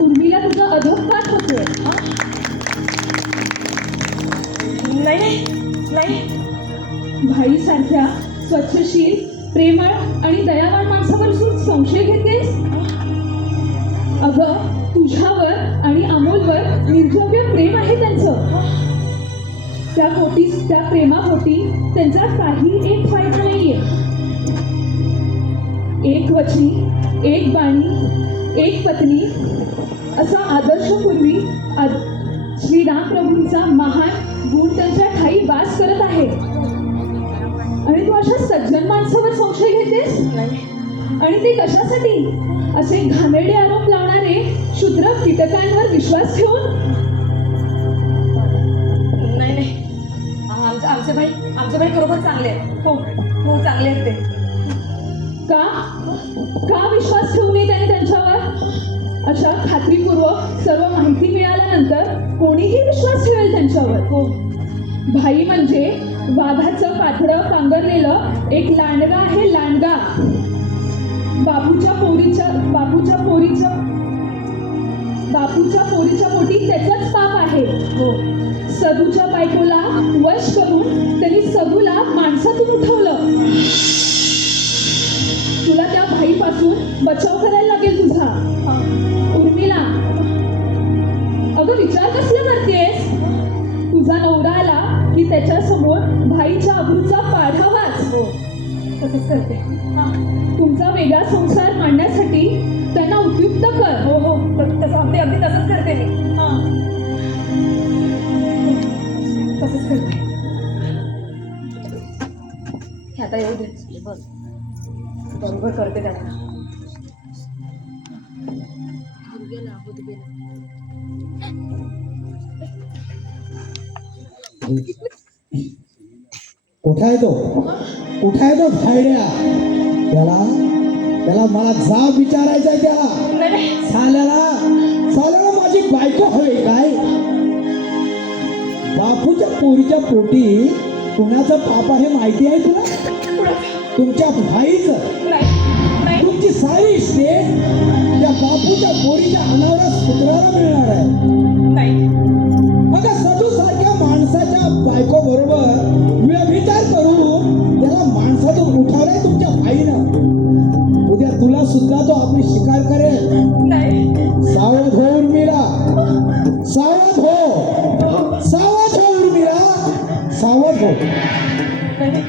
उर्मिला तुझा अधोपात होतोय. नाही नाही, भाईसारख्या स्वच्छशील, प्रेमळ आणि दयावान माणसावर संशय घेतेस. अगं तुझ्यावर आणि अमोलवर निर्जव्य प्रेम आहे त्यांचं. त्या प्रेमापोटी त्यांचा काही एक फायदा नाहीये. एक वचनी, एक बाणी, एक पत्नी असा आदर्श पूर्वी श्रीरामप्रभूंचा महान गुण त्यांच्या ठाई वास करत आहे. आणि तू अशा सज्जन माणसावर संशय घेतेस. आणि ते कशासाठी? असे घाणेरडे आरोप लावणारे क्षुद्र कीटकांवर विश्वास ठेवून. नाही, आमचे भाई खरोखर चांगले आहेत. हो हो चांगले आहेत ते. का विश्वास ठेवू नये त्याने त्यांच्यावर? अशा खात्रीपूर्वक सर्व माहिती मिळाल्यानंतर कोणीही विश्वास ठेवेल त्यांच्यावर. हो. भाई म्हणजे वाघाचं पाथडं पांघरलेलं एक लांडगा आहे. लांडगा. बापूच्या पोरीच्या पोटी त्याचंच पाप आहे. हो. सदूच्या बायकोला वश करून त्यांनी सदूला माणसातून उठवलं. तुला त्या भाईपासून बचाव करायला लागेल तुझा. उर्मिला, अगं विचार कसला करतेस? तुझा नवरा आला की त्याच्या समोर भाईच्या अब्रूचा पाढा वाच. हो तसंच करते. तुमचा वेगळा संसार मांडण्यासाठी त्यांना उपयुक्त कर. हो हो अगदी तसंच करते मी. तसंच करते. आता येऊ दे, बरोबर करते त्यांना. कुठे आहे तो धायड्या? त्याला मला जाब विचारायचा आहे त्याला. नाही नाही. साल्याला माझी बायको हवी काय? बापूच्या पोरीच्या पोटी कुणाचं पाप आहे माहिती आहे तुला? तुमच्या भाईचं. नाही नाही. तुमची सारी इस्टेट त्या बापूच्या पोरीच्या अनावरास पुत्राला मिळणार आहे. नाही. अगं सदू सारख्या माणसाच्या बायको बरोबर व्यभिचार करून त्याला माणसातून उठवलंय तुमच्या भाईनं. उद्या तुला सुद्धा तो आपली शिकार करेल. नाही. सावध हो उर्मिला, सावध हो उर्मिला, सावध हो. नाही.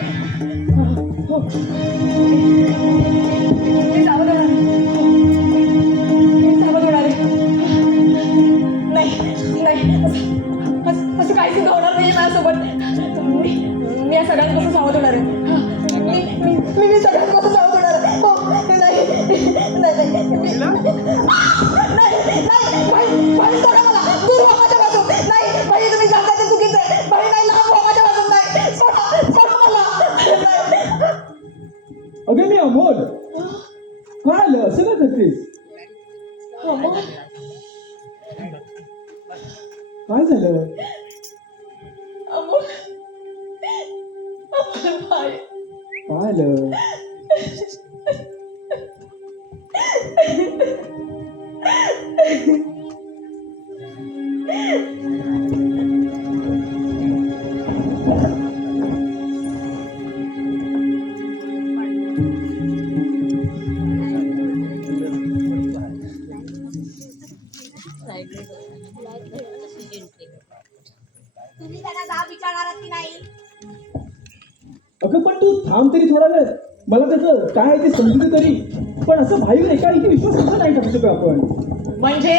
हो. मी सावध होणार आहे. नाही नाही. असं काही सुद्धा होणार नाही माझ्यासोबत. मी या सगळ्यांपासून सावध होणार आहे. मी सगळ्यांपासून सावध होणार आहे. हो. नाही भाई सोडा मला. दूर व्हा माझ्यापासून. नाही भाई, तुम्ही जाता ते चुकीचं आहे. भाई नाही, लांब व्हा माझ्यापासून. नाही सोडा मला. नाही. अगं मी अमोल. काय आलं असं का करतेस? अमोल. काय झालं? अमोल भाई. काय आलं? तुम्ही त्यांना जाब विचारणार की नाही? अगं पण तू थांब तरी थोडा वेळ. मला त्याचं काय आहे ते समजू दे तरी. पण असं भाईवर एकाएकी विश्वास कसा नाही टाकू शकतो आपण? म्हणजे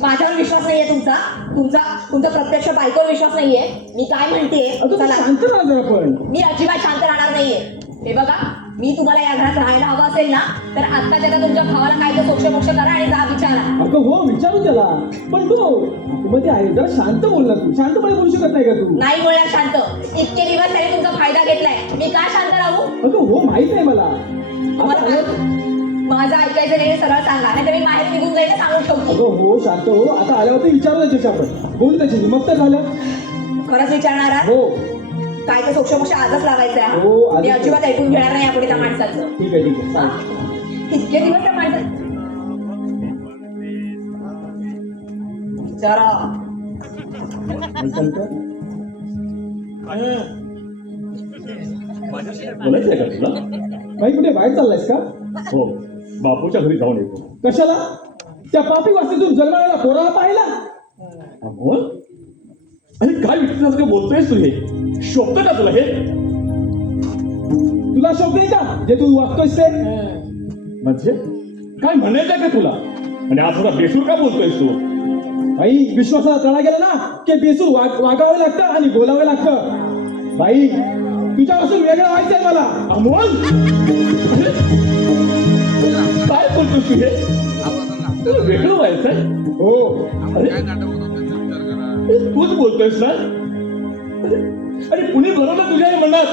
माझ्यावर विश्वास नाहीये तुमचा प्रत्यक्ष बायकोवर विश्वास नाहीये. मी काय म्हणतेय, अगं तू चला. शांत राहा जरा पण. मी अजिबात शांत राहणार नाहीये. हे बघा, मी तुम्हाला या घरात राहायला हवं असेल ना, तर आत्ता त्याचा तुमच्या भावाला काय तर सोक्ष करा आणि जा विचारा. अगं हो, विचारू त्याला. पण तू मध्ये आहे, जरा शांत बोल ना. तू शांतपणे बोलू शकत नाही का तू? नाही बोलणार शांत. इतके दिवस त्याने तुमचा फायदा घेतलाय. मी काय शांत राहू? अगं हो, माहित आहे मला. तुम्हाला माझं ऐकायचं नाही, सरळ सांगा, नाही तर मी बाहेर निघून जायचं सांगून ठेवतो. अगं हो, शांत हो. आता आल्यावरती विचारू त्याच्याशी आपण. बोलू त्याच्याशी. मग तर झालं. खरंच विचारणार आहात? हो काय ते सोक्ष आजच लावायचं आहे. हो, आजच. मी अजिबात ऐकून घेणार नाही यापुढे त्या माणसाचं. ठीक आहे चालेल. इतके दिवस त्या माणसाचं विचारा. ऐकाल का? बोलायचं आहे का तुला? भाई कुठे बाहेर चाललायस का? हो, बापूच्या घरी जाऊन येतो. कशाला? त्या पापी वास्तीतून जन्माला पोराला पाहिला? अमोल, अरे काय विचित्र बोलतोयस तू? हे शोभतं का तुला? हे तुला शोभ नाही का जे तू वागतोयस ते? म्हणजे काय म्हणायचं का तुला? आणि आज थोडा बेसूर का बोलतोयस तू? भाई विश्वासाला तडा गेला ना की बेसूर वागावं लागतं आणि बोलावं लागतं. भाई तुझ्यापासून वेगळं व्हायचंय मला. अमोल, काय बोलतोस तू? हे तुला वेगळं व्हायचंय? हो. अरे तूच बोलतोयस ना? अरे कुणी बरोबर तुझ्या हे म्हणणार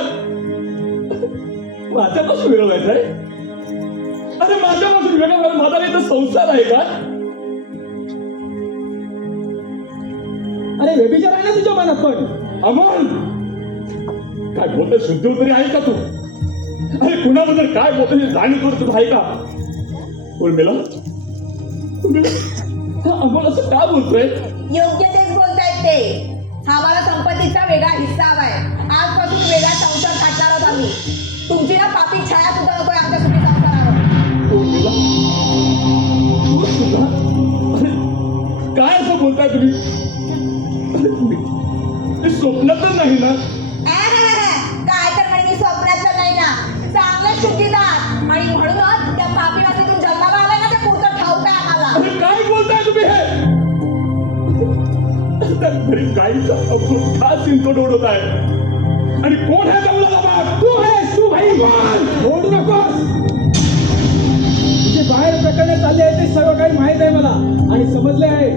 माझ्यापासून वेगळं व्हायचंय? अरे माझ्यापासून वेगळं व्हायला माझा काही तर संसार आहे का? अरे व्यभिचार आहे ना तुझ्या मनात पण. अमोल, काय बोलतोय? शुद्ध तरी आहे का तू? अरे कुणाबद्दल काय बोलतोय जाणीव करतो आहे का? उर्मिला, अमोल असं का बोलतोय? योग्य तेच बोलतायत ते. हा मला संपत्तीचा वेगळा हिस्सा हवाय. आजपासून वेगळा संसार काढणार आहोत आम्ही. तुमची ना पापी छाया सुद्धा नकोय आमच्या सुखी संसारावर. उर्मिला, तू सुद्धा? अरे काय असं बोलताय तुम्ही? ते स्वप्न तर नाही ना? काय तर म्हणे मी स्वप्नातलं नाही ना. चांगलं शुद्धीदार आणि म्हणूनच त्या पापी वासीतून जन्माला आलाय ना, ते पुढचं ठाऊक आहे आम्हाला. अरे काय बोलताय तुम्ही हे? घरी गाईचा अपूट का सिंचोड ओढत आहे? आणि कोण आहे जमला बाबा? तू आहेस. तू भाई बोलू नकोस. तुझे बाहेर प्रकरण चालले आहे ते सर्व काही माहित आहे मला आणि समजले आहे.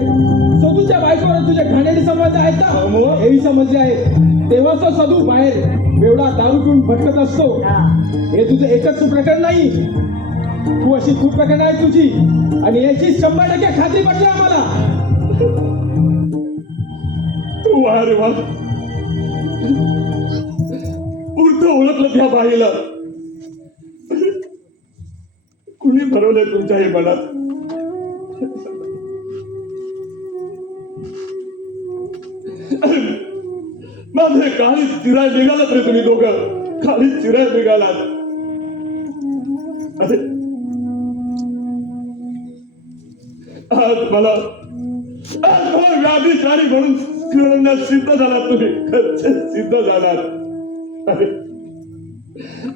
सो तुझ्या बायकोवर तुझ्या घाणेरडे संबंध आहेत का? हेही समजले आहे. तेव्हाच सदू बाहेर एवढा दारू पिऊन भटकत असतो. हे तुझं एकच प्रकरण नाही, तू अशी खूप प्रकरण आहे तुझी, आणि याची 100% खात्री पडली आम्हाला. वा रे वा, पुढचं ओळखलं त्या बाईला. कुणी भरवलंय तुमच्या हे मनात? माझे काळीच चिराय निघालात रे तुम्ही दोघं, काळीच चिराय निघालात. अरे आज मला व्याधीशाळी म्हणून कळण्यात सिद्ध झालात तुम्ही, सिद्ध झालात. अरे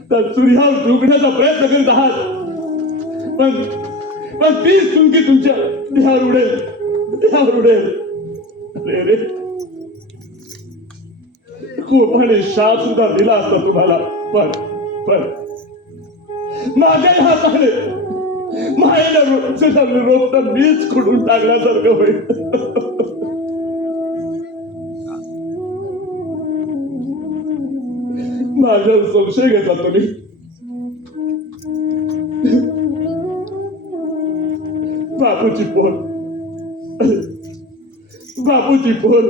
त्या सूर्यावर झुकण्याचा प्रयत्न करीत आहात, पण तीच तुमची तुमच्या देहावर उडेल, देहावर उडेल. अरे रे, खूप आणि शाप सुद्धा दिला असता तुम्हाला, पण माझ्याही हाताने मायेला रोपता मीच खुडून टाकल्यासारखं होईल. माझ्यावर संशय घेतला तुम्ही. बापूची पोर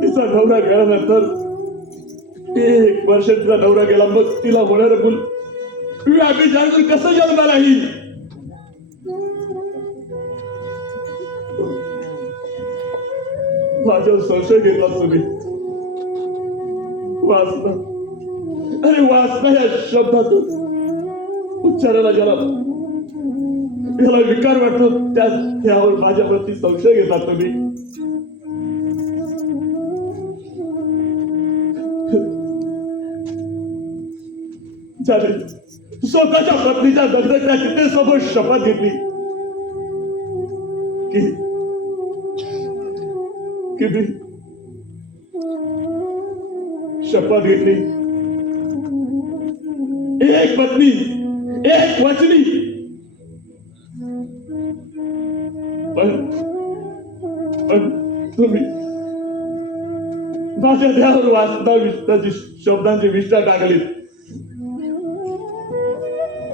तिचा नवरा गेल्यानंतर 1 वर्ष तिचा नवरा गेला, मग तिला होणार मूल व्यापी कसं जन्माला येईल? माझ्यावर संशय घेतला तुम्ही. वासना, अरे वासना या शब्दातून उच्चाराला ज्याला विकार वाटतो त्यावर माझ्यावरती संशय घेतात तुम्ही. स्वतःच्या पत्नीच्या दगदगत्या चितेसोबत शपथ घेतली की मी शपथ घेतली, एक पत्नी एक वचनी. पण तुम्ही माझ्या देहावर वाचता शब्दांची विष्ठा टाकली.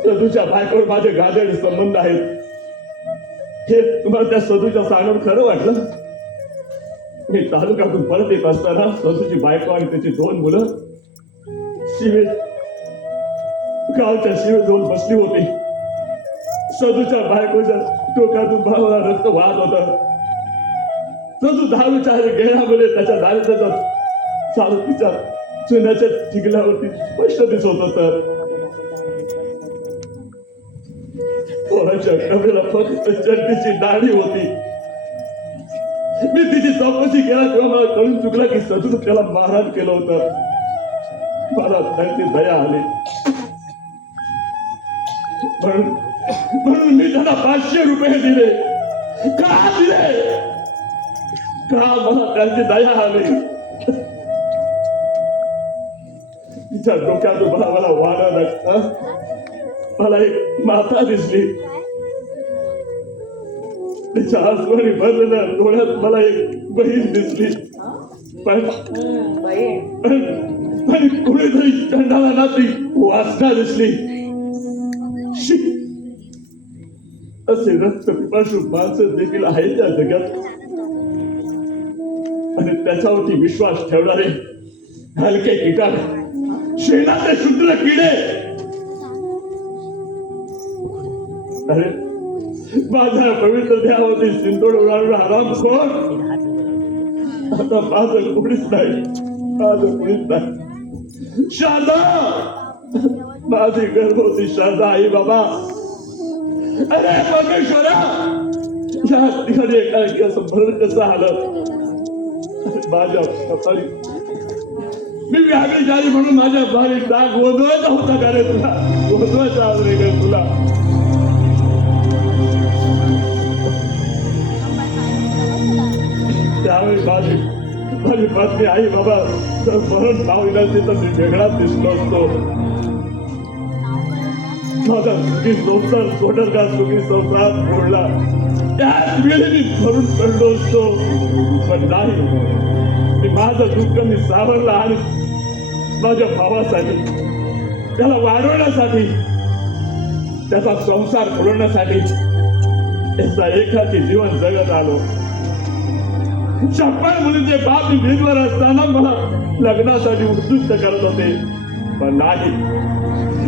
सदूच्या बायकोवर माझे गाजर संबंध आहेत हे तुम्हाला त्या सदूच्या सांगून खरं वाटलं? मी तालुक्यातून परत येत असताना सदूची बायको आणि त्याची 2 मुलं गावच्या शिवेजवळ बसली होती. सदूच्या बायकोच्या डोक्यातून भावाला रक्त वाहत होत. सदू दारूच्या गेल्यामुळे त्याच्या दारिद्र्याचा चालू तिच्या चुन्याच्या ठिगल्यावरती स्पष्ट दिसत होत. पोराच्या कमरेला फक्त चड्डीची दाढी होती. मी तिची चौकशी केला तेव्हा मला कळून चुकला की सदू त्याला मारहाण केलं होतं. मला त्यांची दया आली म्हणून मी त्यांना 500 रुपये दिले. का दिले? का मला त्यांची दया आली. तिच्या डोक्यातून मला वाढा लागतं. मला एक माता दिसली. तिच्या आसमानी भरलेल्या डोळ्यात मला एक बहीण दिसली. पण कुणीतरी चंडाला ना ती वासना दिसली. असे रक्त पिपासू माणसं देखील आहेत त्या जगात, आणि त्याच्यावरती विश्वास ठेवणारे हलके कीटक, शेणाचे शूद्र किडे. अरे माझ्या पवित्र देहावरती सिंदूर उडावणारा हरामखोर आता माझं कोणीच नाही, माझं कोणीच नाही. शारदा, माझी गर्भवती शारदा आई बाबा. अरे परमेश्वरा, या ठिकाणी एकाएकी असं भरण कसं आलं माझ्या कपाळी? मी व्याधीशाळी म्हणून माझ्या बारी डाग ओढवायचा होता का रे तुला? ओढवायचा रे का तुला? त्यावेळी माझी पत्नी आई बाबा जर मरण पावली नसते तर मी वेगळाच दिसलो असतो. माझा सुखी संसार सोडरगा सुखी संसार मोडला. त्याच वेळी मी भरून पडलो असतो. पण नाही, मी माझं दुःख मी सावरलं आणि माझ्या भावासाठी, त्याला वाढवण्यासाठी, त्याचा संसार फुलवण्यासाठी त्याचा एकाकी जीवन जगत आलो. 56 मुलींचे बाप मी भिजवर असताना मला लग्नासाठी उद्युक्त करत होते, पण नाही.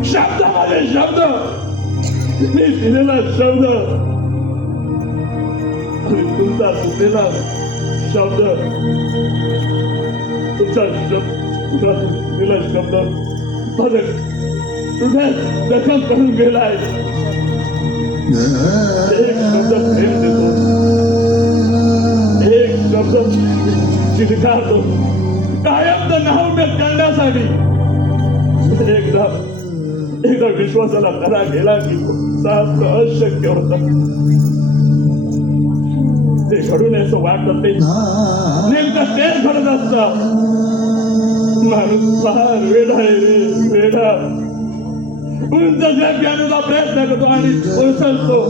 शब्द माझे शब्द, मी दिलेला शब्द आणि तुमचा दिलेला शब्द, तुमचा दिलेला शब्द माझं हृदयात जखम करून गेलाय. एक शब्द प्रेम देतो, एक शब्द चिरकारतो, कायमचं नाव व्यक्त करण्यासाठी. एकदा विश्वासाला खरा गेला की साथ अशक्य होत. ते घडून असं वाटत ते नेमकं तेच घडत असतं. माणूस फार वेडा आहे रे, वेडा. उंच घेण्याचा प्रयत्न करतो आणि कोसळतो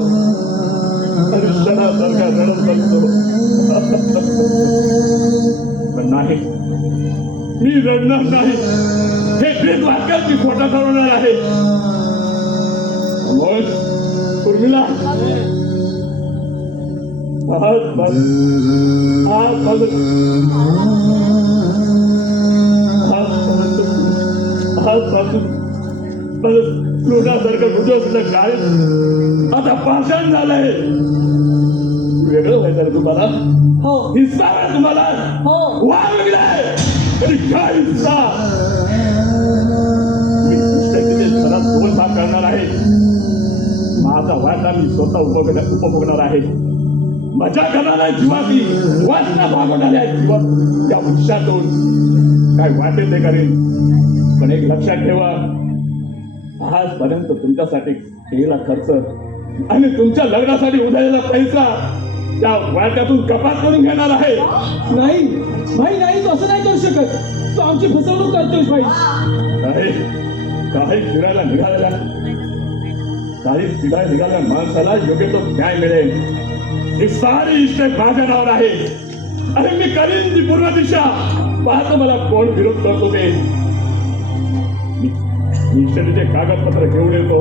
आणि क्षणासारखा रडत बसतो. पण नाही, मी रडणार नाही. हे प्रेम वाक्यात मी खोटा ठरवणार आहे. उर्मिला, लोणासारखं बुजवलं काय आता पाषाण झालंय. वेगळं व्हायचं तुम्हाला, हो हिस्सा आहे तुम्हाला, हो वा वेगळा आहे आणि काय हिस्सा. मी घरात 2 भाग करणार आहे. माझा वाटा मी स्वतः उपभोगणार आहे. मजा करणार आहे जीवाची, वाचना भागवणार आहे जीवा. त्या वृक्षातून काय वाटेल ते करेल. पण एक लक्षात ठेवा, आजपर्यंत तुमच्यासाठी केलेला खर्च आणि तुमच्या लग्नासाठी उधळलेला पैसा त्या वाट्यातून कपात करून घेणार आहे. नाही भाई, नाही, तो असं नाही करू शकत. तो आमची फसवणूक करतोय भाई. काही फिरायला निघालेला, काही फिरायला निघालेल्या माणसाला योग्य तो न्याय मिळेल. ही सारी इष्ट माझ्या नावावर आहे. अरे मी करीन ती पूर्व दिशा. पाहतो मला कोण विरोध करतो ते. मी इष्टतेचे कागदपत्र घेऊन येतो.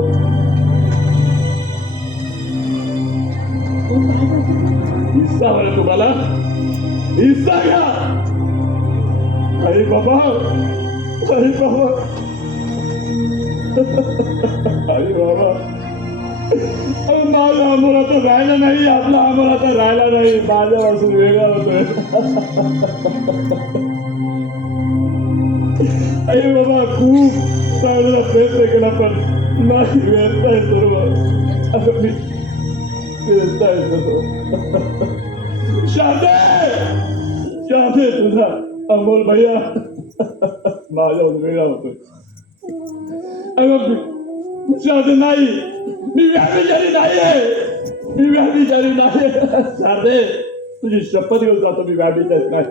हिस्सा हवा तुम्हाला, हिस्सा घ्या. अरे बाबा, अरे बाबा, अरे बाबा, माझा आम्हाला तर राहिला नाही, आपला आम्हाला तर राहिला नाही. माझ्यापासून वेगळा होतोय. अरे बाबा, खूप चांगला प्रयत्न केला पण नाही, व्यर्थ आहे सर्व. मी व्यर्थ आहे सर्व. शादे, शादे तुझा अमोल भैया माझ्यावर वेगळा होतोय. शादे नाही, मी व्याभिचारी नाही आहे, मी व्याभिचारी नाही. शादे, तुझी शपथ घेऊन जातो, मी व्याभिचारी नाही.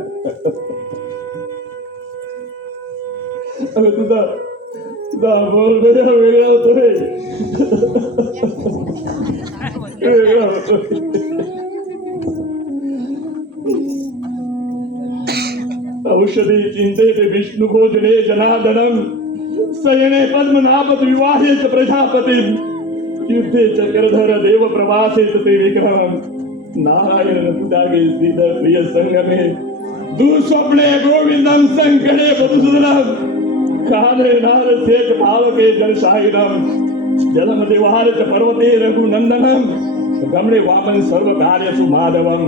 अरे तुझा अमोल भैया वेगळा होतोय, वेगळा होतोय. औषधी चिंते ते विष्णु भोजने जनार्दनम सयने पद्मनाभत विवाहे च प्रजापती युद्धे चक्रधर देव प्रवासे ते विक्रम नारायण नुदागे श्रीधर प्रिय संगमे दुःस्वप्ने गोविंदम संकटे मधुसूदनम काले नार शेख भावके जलशाहिनम जलम देवार च पर्वते रघुनंदनम गमणे वामन सर्व कार्यसु माधवम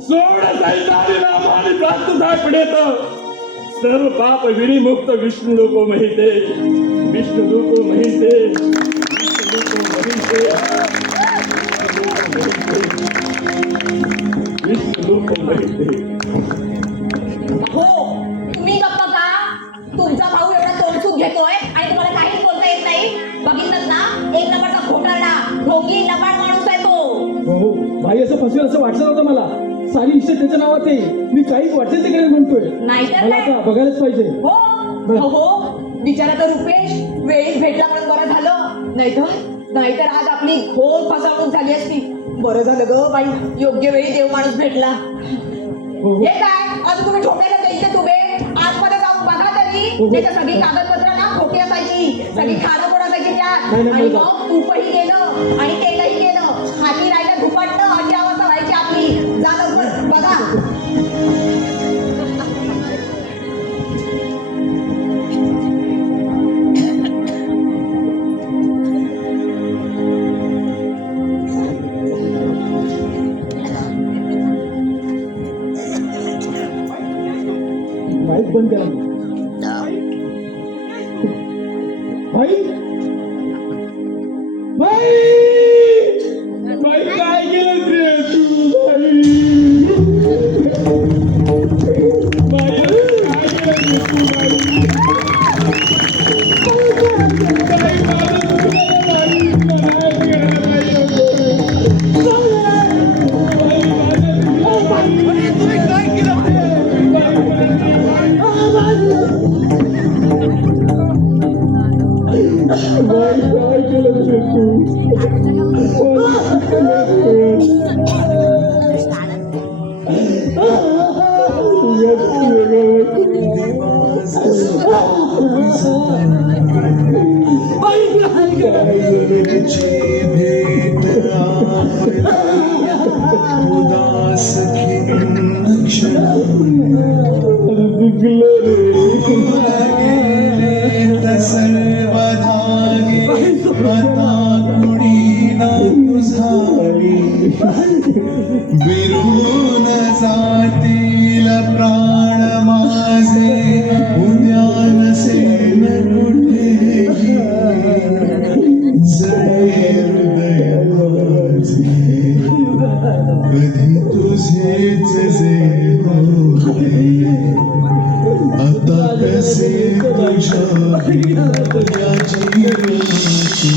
सोड सैतानी नामानि प्राप्तता पडेत सर्व पाप विनिमुक्त विष्णु लोको महिते विष्णु लोको महिते विष्णु लोको महिते. हो, तुम्ही गप्पा का? तुमचा भाऊ एवढा तोडसूक घेतोय आणि तुम्हाला काहीच बोलता येत नाही. बघितलं ना, 1 नंबरचा घोटाळा, ढोंगी लबाड माणूस आहे तो. हो भाई, असं फसवेल असं वाटलं नव्हतं मला. सारी इष्ट त्याच्या नावात आहे. मी काहीच वाटेल ते करेल म्हणतोय. नाहीतर मला काय? आता बघायलाच पाहिजे. हो हो, बिचारा तर रुपेश वेळीच भेटला म्हणून बरं झालं. नाहीतर आज आपली घोर फसवणूक झाली असती. बरं झालं ग बाई, योग्य वेळी देव माणूस भेटला. हो. हे काय अजून तुम्ही झोपेला इथेच उभे आतमध्ये जाऊन बघा तरी हो. त्याच्या सगळी कागदपत्र ना खोटी असायची सगळी खाणं पण असायची त्यात नाही, आणि बघा. मग तूपही गेलं आणि तेलही गेलं हाती राहिलं दुपाटलं अशी अवस्था व्हायची आपली जा लवकर बघा माईक बंद करा भाई भाई भाई काय केलं रे तू भाई भाई काय केलं रे तू भाई माझं चुकलं भाई मला केलं तुम्ही काय केलं भाई काय केलं रे तू विरून जातील प्राण माझे उद्या नसेल कुठेही जळे हृदय माझे कधी तुझेच जे होते आता कसे तुझ्या या जीवाची महाची